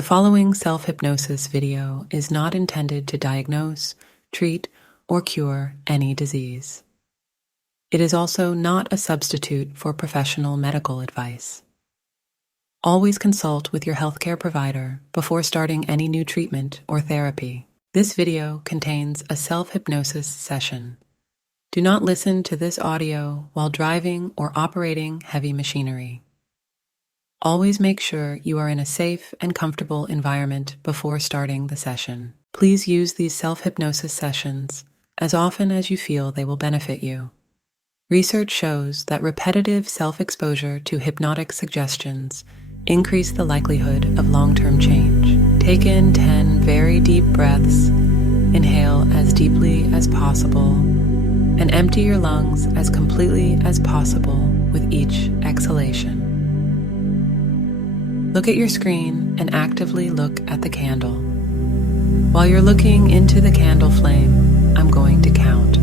The following self-hypnosis video is not intended to diagnose, treat, or cure any disease. It is also not a substitute for professional medical advice. Always consult with your healthcare provider before starting any new treatment or therapy. This video contains a self-hypnosis session. Do not listen to this audio while driving or operating heavy machinery. Always make sure you are in a safe and comfortable environment before starting the session. Please use these self-hypnosis sessions as often as you feel they will benefit you. Research shows that repetitive self-exposure to hypnotic suggestions increase the likelihood of long-term change. Take in 10 very deep breaths, inhale as deeply as possible, and empty your lungs as completely as possible with each exhalation. Look at your screen and actively look at the candle. While you're looking into the candle flame, I'm going to count.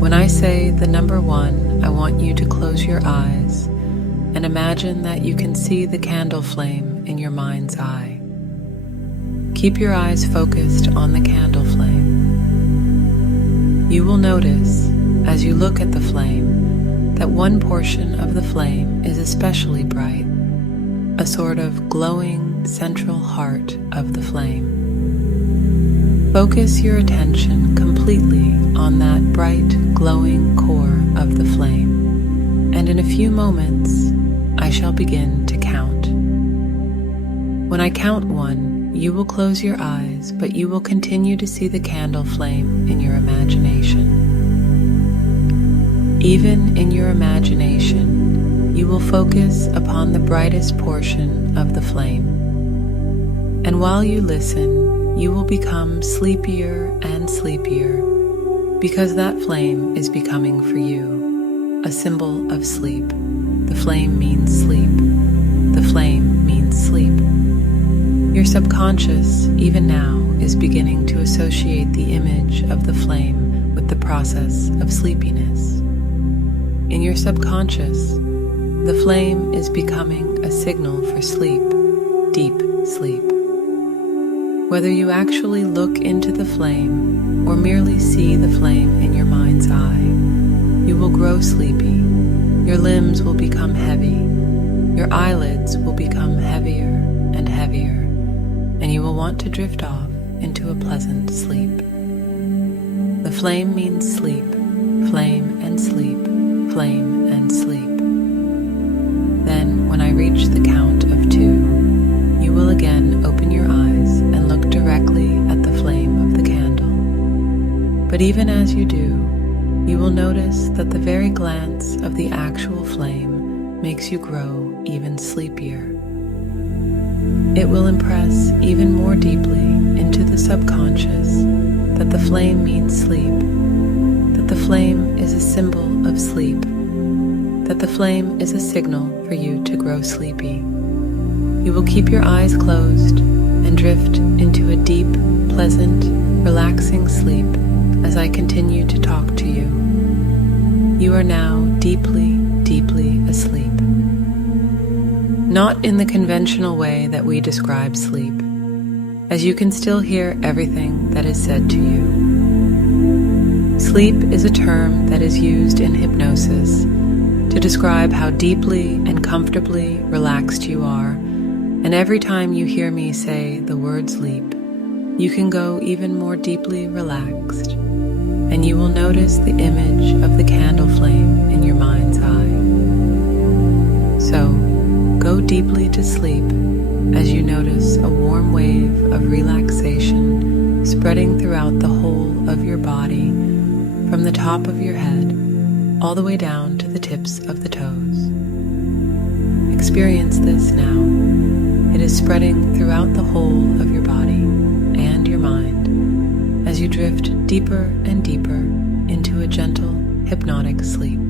When I say the number 1, I want you to close your eyes and imagine that you can see the candle flame in your mind's eye. Keep your eyes focused on the candle flame. You will notice, as you look at the flame, that one portion of the flame is especially bright, a sort of glowing central heart of the flame. Focus your attention completely on that bright, glowing core of the flame, and in a few moments, I shall begin to count. When I count 1, you will close your eyes, but you will continue to see the candle flame in your imagination. Even in your imagination, you will focus upon the brightest portion of the flame. And while you listen, you will become sleepier and sleepier because that flame is becoming for you a symbol of sleep. The flame means sleep. The flame means sleep. Your subconscious, even now, is beginning to associate the image of the flame with the process of sleepiness. In your subconscious, the flame is becoming a signal for sleep, deep sleep. Whether you actually look into the flame or merely see the flame in your mind's eye, you will grow sleepy. Your limbs will become heavy. Your eyelids will become heavier and heavier, and you will want to drift off into a pleasant sleep. The flame means sleep, flame and sleep, flame and sleep. Then, when I reach the count of 2, you will again open your eyes and look directly at the flame of the candle. But even as you do, you will notice that the very glance of the actual flame makes you grow even sleepier. It will impress even more deeply into the subconscious that the flame means sleep, that the flame is a symbol of sleep, that the flame is a signal for you to grow sleepy. You will keep your eyes closed and drift into a deep, pleasant, relaxing sleep as I continue to talk to you. You are now deeply, deeply asleep. Not in the conventional way that we describe sleep, as you can still hear everything that is said to you. Sleep is a term that is used in hypnosis to describe how deeply and comfortably relaxed you are, and every time you hear me say the word sleep, you can go even more deeply relaxed, and you will notice the image of the candle flame in your mind's eye. So, go deeply to sleep as you notice a warm wave of relaxation spreading throughout the whole of your body, from the top of your head all the way down to the tips of the toes. Experience this now. It is spreading throughout the whole of your body and your mind as you drift deeper and deeper into a gentle, hypnotic sleep.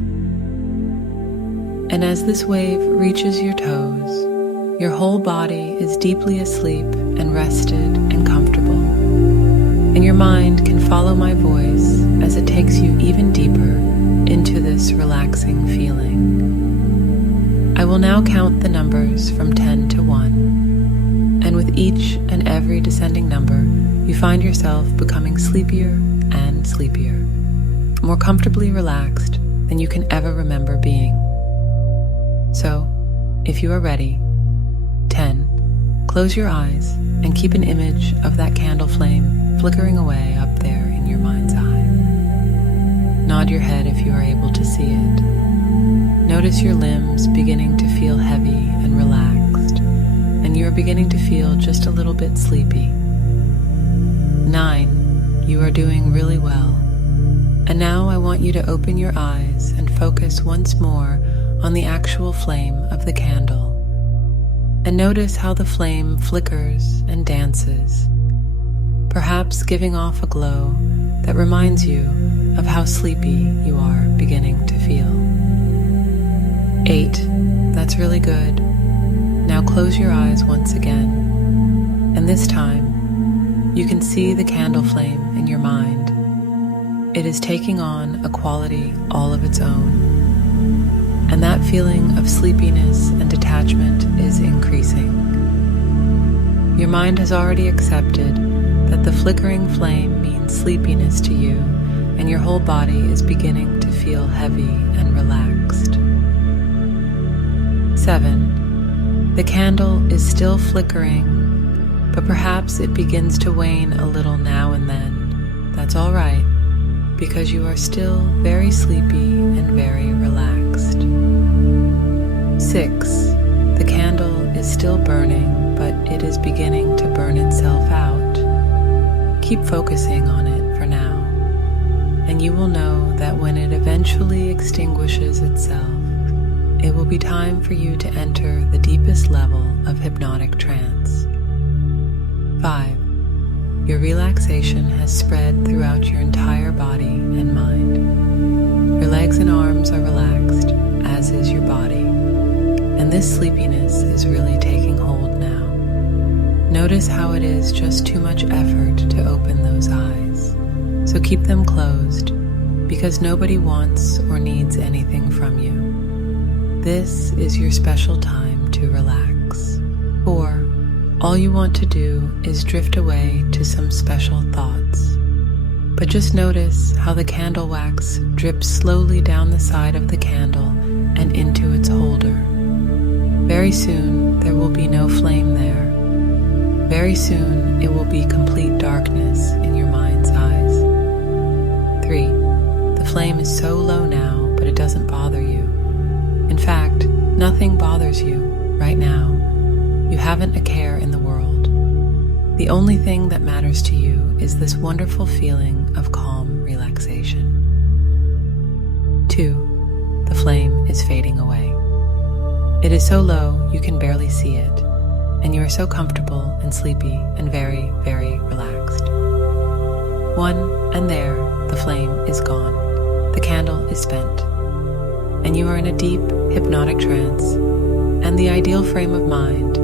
And as this wave reaches your toes, your whole body is deeply asleep and rested and comfortable. And your mind can follow my voice as it takes you even deeper into this relaxing feeling. I will now count the numbers from 10 to 1. with each and every descending number, you find yourself becoming sleepier and sleepier, more comfortably relaxed than you can ever remember being. So, if you are ready, 10, close your eyes and keep an image of that candle flame flickering away up there in your mind's eye. Nod your head if you are able to see it. Notice your limbs beginning to feel heavy and relaxed, and you are beginning to feel just a little bit sleepy. 9, you are doing really well. And now I want you to open your eyes and focus once more on the actual flame of the candle. And notice how the flame flickers and dances, perhaps giving off a glow that reminds you of how sleepy you are beginning to feel. 8, that's really good. Now close your eyes once again, and this time you can see the candle flame in your mind. It is taking on a quality all of its own, and that feeling of sleepiness and detachment is increasing. Your mind has already accepted that the flickering flame means sleepiness to you, and your whole body is beginning to feel heavy and relaxed. 7, the candle is still flickering, but perhaps it begins to wane a little now and then. That's all right, because you are still very sleepy and very relaxed. 6, the candle is still burning, but it is beginning to burn itself out. Keep focusing on it for now, and you will know that when it eventually extinguishes itself, it will be time for you to enter the deepest level of hypnotic trance. 5, your relaxation has spread throughout your entire body and mind. Your legs and arms are relaxed, as is your body, and this sleepiness is really taking hold now. Notice how it is just too much effort to open those eyes, so keep them closed, because nobody wants or needs anything from you. This is your special time to relax. 4, all you want to do is drift away to some special thoughts. But just notice how the candle wax drips slowly down the side of the candle and into its holder. Very soon there will be no flame there. Very soon it will be complete darkness in your mind's eyes. 3, the flame is so low now, but it doesn't bother you. In fact, nothing bothers you right now. You haven't a care in the world. The only thing that matters to you is this wonderful feeling of calm relaxation. 2, the flame is fading away. It is so low you can barely see it, and you are so comfortable and sleepy and very, very relaxed. 1, and there, the flame is gone. The candle is spent, and you are in a deep, hypnotic trance, and the ideal frame of mind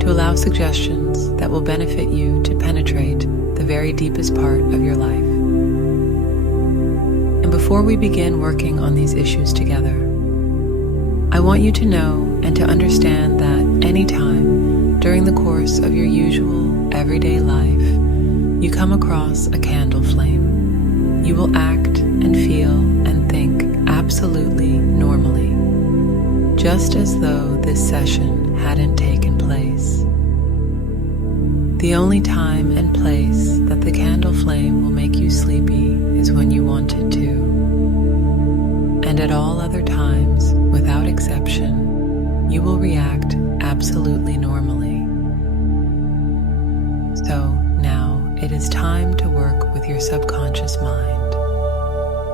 to allow suggestions that will benefit you to penetrate the very deepest part of your life. And before we begin working on these issues together, I want you to know and to understand that anytime during the course of your usual everyday life you come across a candle flame, you will act and feel and think absolutely normally, just as though this session hadn't taken place. The only time and place that the candle flame will make you sleepy is when you want it to. And at all other times, without exception, you will react absolutely normally. So now it is time to work with your subconscious mind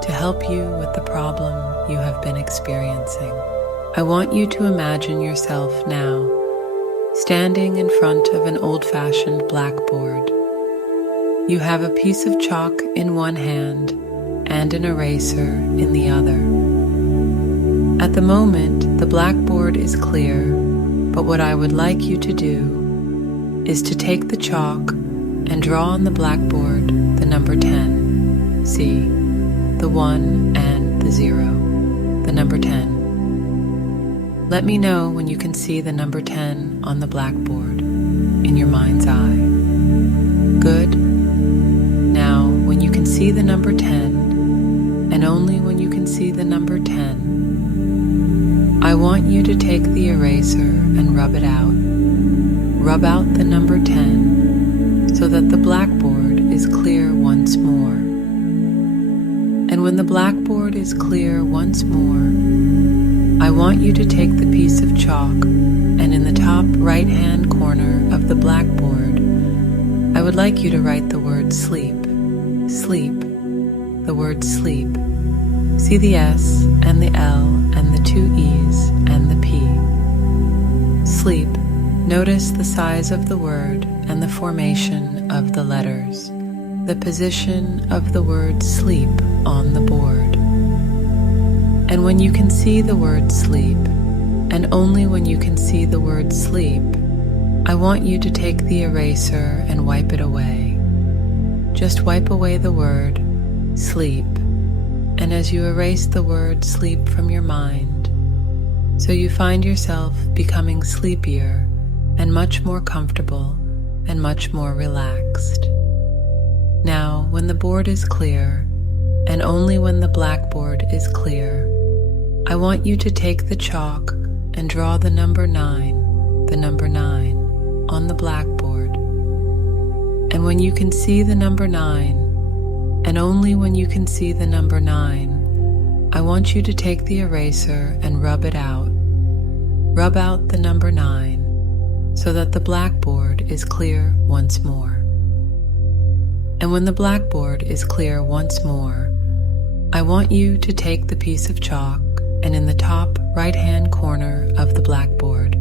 to help you with the problem you have been experiencing. I want you to imagine yourself now standing in front of an old-fashioned blackboard. You have a piece of chalk in one hand and an eraser in the other. At the moment, the blackboard is clear, but what I would like you to do is to take the chalk and draw on the blackboard the number 10. See, the 1 and the 0, the number 10. Let me know when you can see the number 10 on the blackboard, in your your mind's eye. Good. Now, when you can see the number 10, and only when you can see the number 10, I want you to take the eraser and rub it out. Rub out the number 10 so that the blackboard is clear once more. And when the blackboard is clear once more, I want you to take the piece of chalk and in the top right-hand corner of the blackboard, I would like you to write the word sleep. Sleep. The word sleep. See the S and the L and the 2 E's and the P. Sleep. Notice the size of the word and the formation of the letters. The position of the word sleep on the board. And when you can see the word sleep, and only when you can see the word sleep, I want you to take the eraser and wipe it away. Just wipe away the word sleep. And as you erase the word sleep from your mind, so you find yourself becoming sleepier and much more comfortable and much more relaxed. Now, when the board is clear, and only when the blackboard is clear, I want you to take the chalk and draw the number 9 on the blackboard. And when you can see the number 9, and only when you can see the number 9, I want you to take the eraser and rub it out. Rub out the number 9 so that the blackboard is clear once more. And when the blackboard is clear once more, I want you to take the piece of chalk and in the top right-hand corner of the blackboard,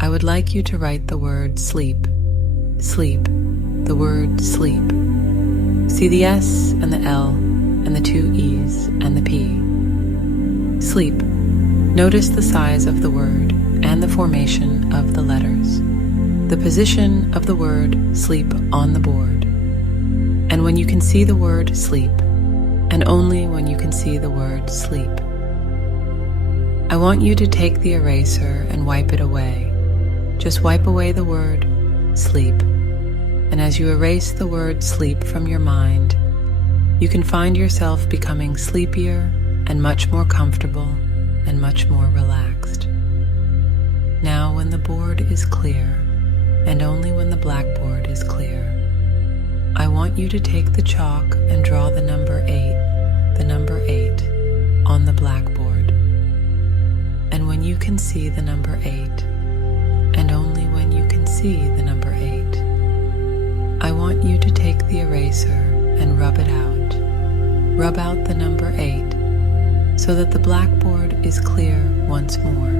I would like you to write the word sleep. Sleep. The word sleep. See the S and the L and the 2 E's and the P. Sleep. Notice the size of the word and the formation of the letters. The position of the word sleep on the board. And when you can see the word sleep, and only when you can see the word sleep, I want you to take the eraser and wipe it away. Just wipe away the word sleep. And as you erase the word sleep from your mind, you can find yourself becoming sleepier and much more comfortable and much more relaxed. Now, when the board is clear, and only when the blackboard is clear, I want you to take the chalk and draw the number 8 on the blackboard. And when you can see the number 8, and only when you can see the number 8, I want you to take the eraser and rub it out. Rub out the number 8 so that the blackboard is clear once more.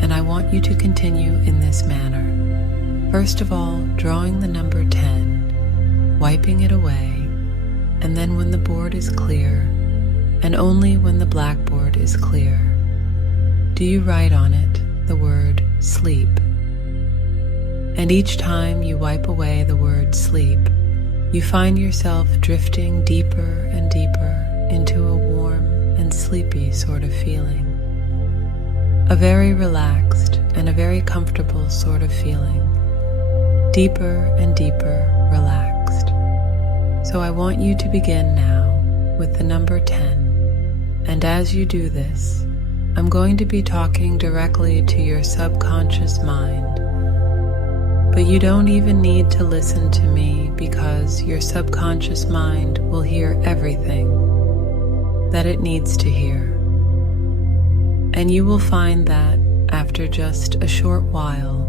And I want you to continue in this manner. First of all, drawing the number 10, wiping it away, and then when the board is clear, and only when the blackboard is clear, do you write on it the word sleep? And each time you wipe away the word sleep, you find yourself drifting deeper and deeper into a warm and sleepy sort of feeling. A very relaxed and a very comfortable sort of feeling. Deeper and deeper relaxed. So I want you to begin now with the number 10. And as you do this, I'm going to be talking directly to your subconscious mind. But you don't even need to listen to me because your subconscious mind will hear everything that it needs to hear. And you will find that after just a short while,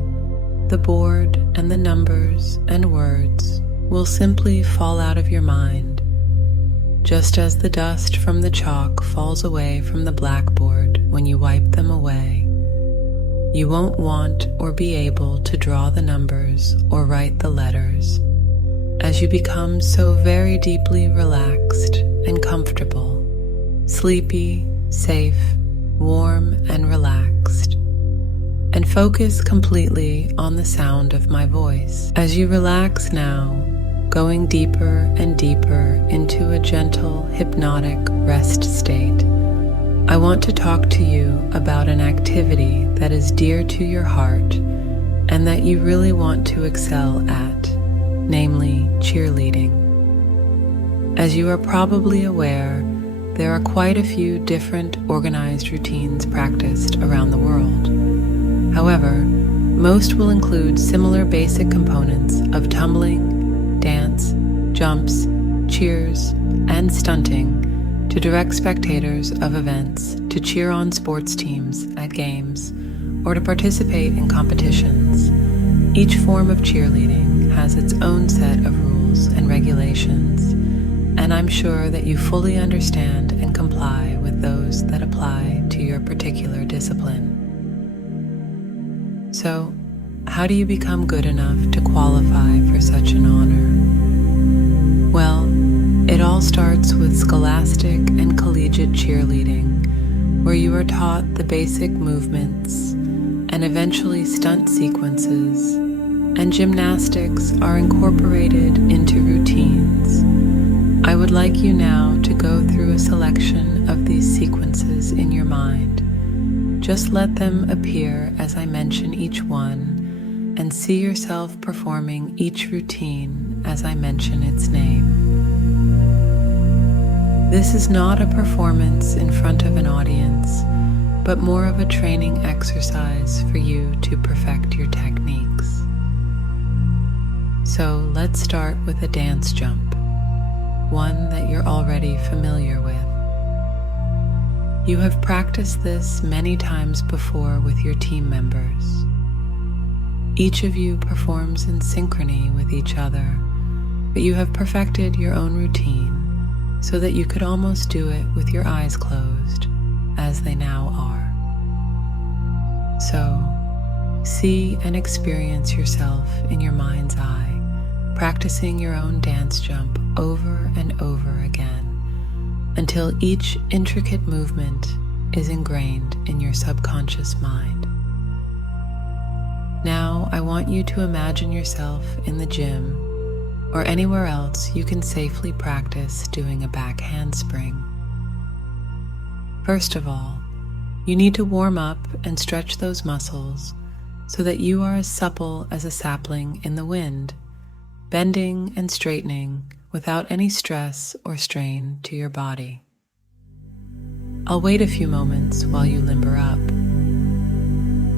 the board and the numbers and words will simply fall out of your mind, just as the dust from the chalk falls away from the blackboard when you wipe them away. You won't want or be able to draw the numbers or write the letters, as you become so very deeply relaxed and comfortable, sleepy, safe, warm, and relaxed. And focus completely on the sound of my voice. As you relax now, going deeper and deeper into a gentle, hypnotic rest state, I want to talk to you about an activity that is dear to your heart and that you really want to excel at, namely cheerleading. As you are probably aware, there are quite a few different organized routines practiced around the world. However, most will include similar basic components of tumbling, dance, jumps, cheers, and stunting to direct spectators of events, to cheer on sports teams at games, or to participate in competitions. Each form of cheerleading has its own set of rules and regulations, and I'm sure that you fully understand and comply with those that apply to your particular discipline. So, how do you become good enough to qualify for such an honor? Well, it all starts with scholastic and collegiate cheerleading, where you are taught the basic movements and eventually stunt sequences, and gymnastics are incorporated into routines. I would like you now to go through a selection of these sequences in your mind. Just let them appear as I mention each one, and see yourself performing each routine as I mention its name. This is not a performance in front of an audience, but more of a training exercise for you to perfect your techniques. So let's start with a dance jump, one that you're already familiar with. You have practiced this many times before with your team members. Each of you performs in synchrony with each other, but you have perfected your own routine so that you could almost do it with your eyes closed, as they now are. So, see and experience yourself in your mind's eye, practicing your own dance jump over and over again, until each intricate movement is ingrained in your subconscious mind. Now, I want you to imagine yourself in the gym or anywhere else you can safely practice doing a back handspring. First of all, you need to warm up and stretch those muscles so that you are as supple as a sapling in the wind, bending and straightening without any stress or strain to your body. I'll wait a few moments while you limber up.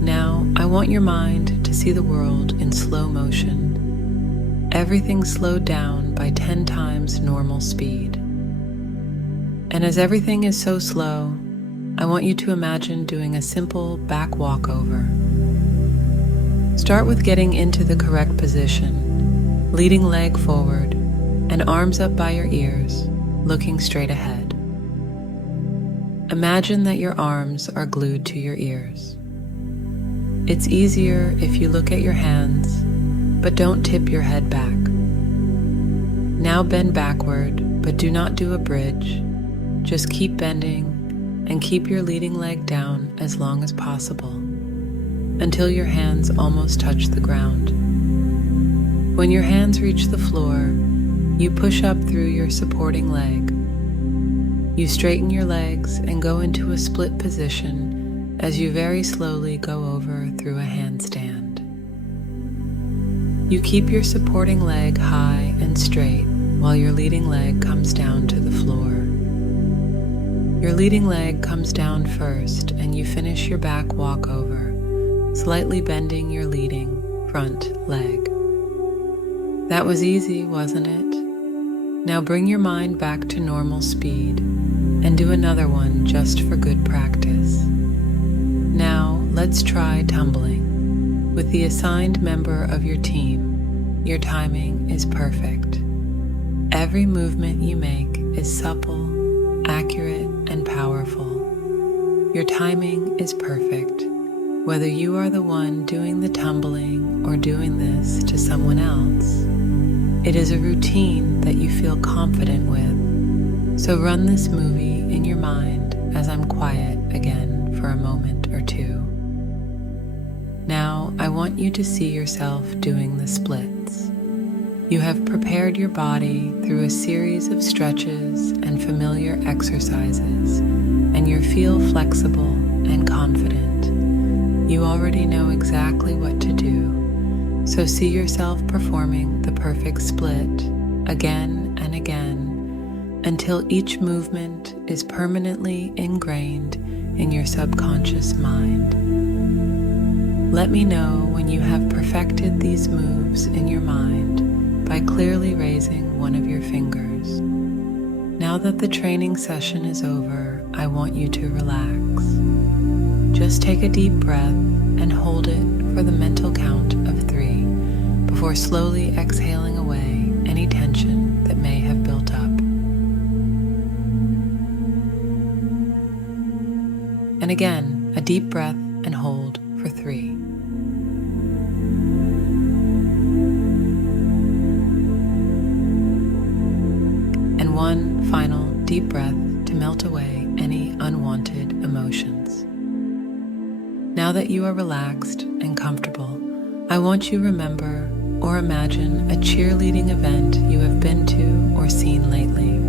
Now, I want your mind to see the world in slow motion, everything slowed down by 10 times normal speed. And as everything is so slow, I want you to imagine doing a simple back walkover. Start with getting into the correct position, leading leg forward, and arms up by your ears, looking straight ahead. Imagine that your arms are glued to your ears. It's easier if you look at your hands, but don't tip your head back. Now bend backward, but do not do a bridge. Just keep bending and keep your leading leg down as long as possible, until your hands almost touch the ground. When your hands reach the floor, you push up through your supporting leg. You straighten your legs and go into a split position as you very slowly go over through a handstand. You keep your supporting leg high and straight while your leading leg comes down to the floor. Your leading leg comes down first and you finish your back walkover, slightly bending your leading front leg. That was easy, wasn't it? Now bring your mind back to normal speed and do another one just for good practice. Now let's try tumbling. With the assigned member of your team, your timing is perfect. Every movement you make is supple, accurate, and powerful. Your timing is perfect, whether you are the one doing the tumbling or doing this to someone else. It is a routine that you feel confident with, so run this movie in your mind as I'm quiet again for a moment or two. Now I want you to see yourself doing the splits. You have prepared your body through a series of stretches and familiar exercises, and you feel flexible and confident. You already know exactly what to do, So see yourself performing the perfect split again and again until each movement is permanently ingrained in your subconscious mind. Let me know when you have perfected these moves in your mind by clearly raising one of your fingers. Now that the training session is over, I want you to relax. Just take a deep breath and hold it for the mental count of 3 before slowly exhaling away any tension that may have built up. And again, a deep breath and hold for 3. And one final deep breath to melt away any unwanted emotions. Now that you are relaxed and comfortable, I want you to remember or imagine a cheerleading event you have been to or seen lately,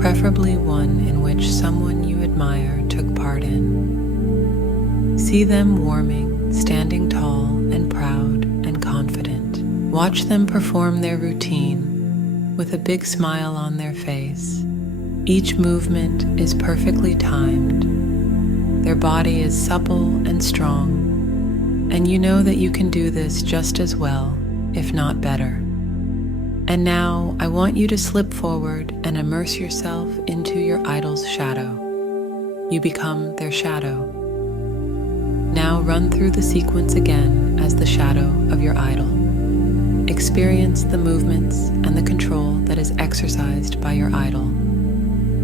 preferably one in which someone you admire took part in. See them warming, standing tall and proud and confident. Watch them perform their routine with a big smile on their face. Each movement is perfectly timed. Their body is supple and strong, and you know that you can do this just as well, if not better. And now I want you to slip forward and immerse yourself into your idol's shadow. You become their shadow. Now run through the sequence again as the shadow of your idol. Experience the movements and the control that is exercised by your idol.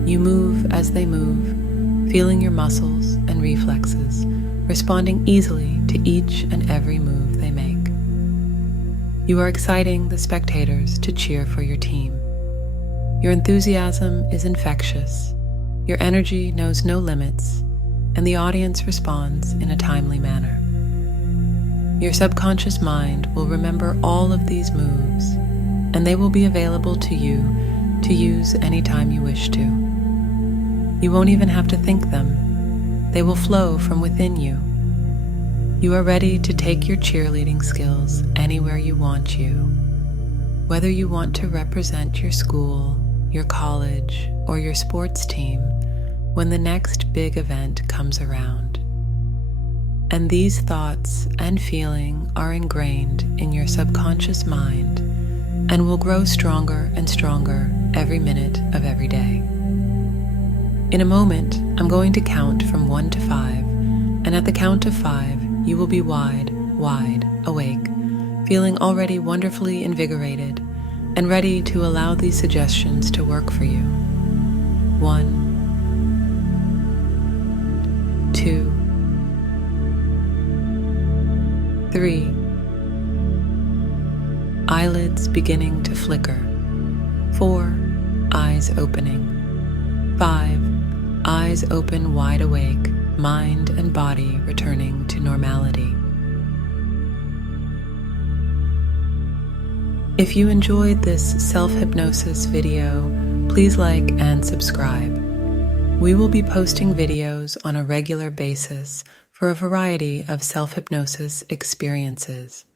You move as they move, feeling your muscles and reflexes, responding easily to each and every move they make. You are exciting the spectators to cheer for your team. Your enthusiasm is infectious, your energy knows no limits, and the audience responds in a timely manner. Your subconscious mind will remember all of these moves, and they will be available to you to use anytime you wish to. You won't even have to think them. They will flow from within you. You are ready to take your cheerleading skills anywhere you want to, whether you want to represent your school, your college, or your sports team when the next big event comes around. And these thoughts and feeling are ingrained in your subconscious mind and will grow stronger and stronger every minute of every day. In a moment, I'm going to count from 1 to 5, and at the count of 5, you will be wide awake, feeling already wonderfully invigorated and ready to allow these suggestions to work for you. 1, 2, 3. Eyelids beginning to flicker. 4. Eyes opening. 5. Eyes open wide awake, mind and body returning to normality. If you enjoyed this self-hypnosis video, please like and subscribe. We will be posting videos on a regular basis for a variety of self-hypnosis experiences.